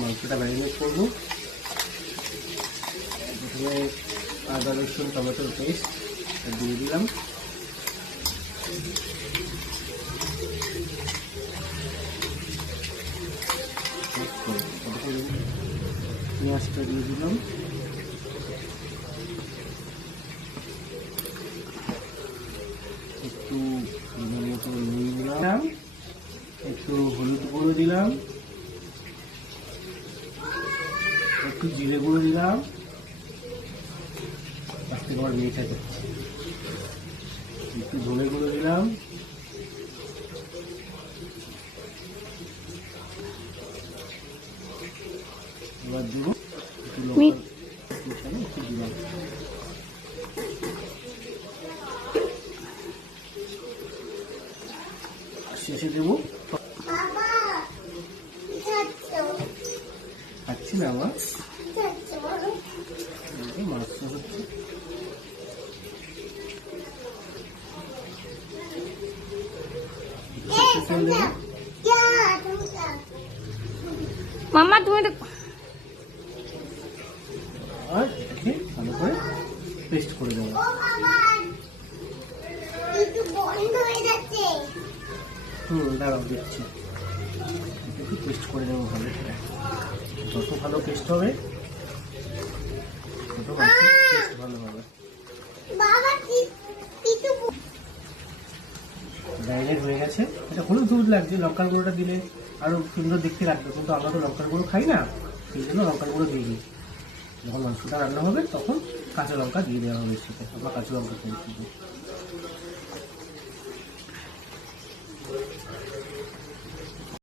মাংসটা ম্যারিনেট করব। প্রথমে আদা, রসুন, টমেটোর পেস্ট দিয়ে দিলাম। পেঁয়াজটা দিয়ে দিলাম। একটু মতো নুন দিলাম। একটু হলুদ গুঁড়ো দিলাম। একটু জিরে গুঁড়ো দিলাম। তার থেকে আবার মেয়েটা দিচ্ছি একটু ধনে গুঁড়ো দিলাম। এবার দেবো একটু লঙ্কা একটু দিলাম শেষে দেবো খাচ্ছি না আমার হচ্ছে। যা তুমি তো আর ভালো করে পেস্ট করে দেবো। হুম দাঁড়াও দিচ্ছি একটু পেস্ট করে দেবো ভালো করে। যত ভালো পেস্ট হবে তত ভালো হবে। হয়ে গেছে। এটা হলুদ হলুদ লাগছে লঙ্কার গুঁড়োটা দিলে আরও সুন্দর দেখতে লাগবে কিন্তু আমরা তো লঙ্কার গুঁড়ো খাই না সেই জন্য লঙ্কার গুঁড়ো দিয়ে দিই যখন মাংসটা রান্না হবে তখন কাঁচা লঙ্কা দিয়ে দেওয়া হবে সেটা আমরা কাঁচা লঙ্কা খেয়ে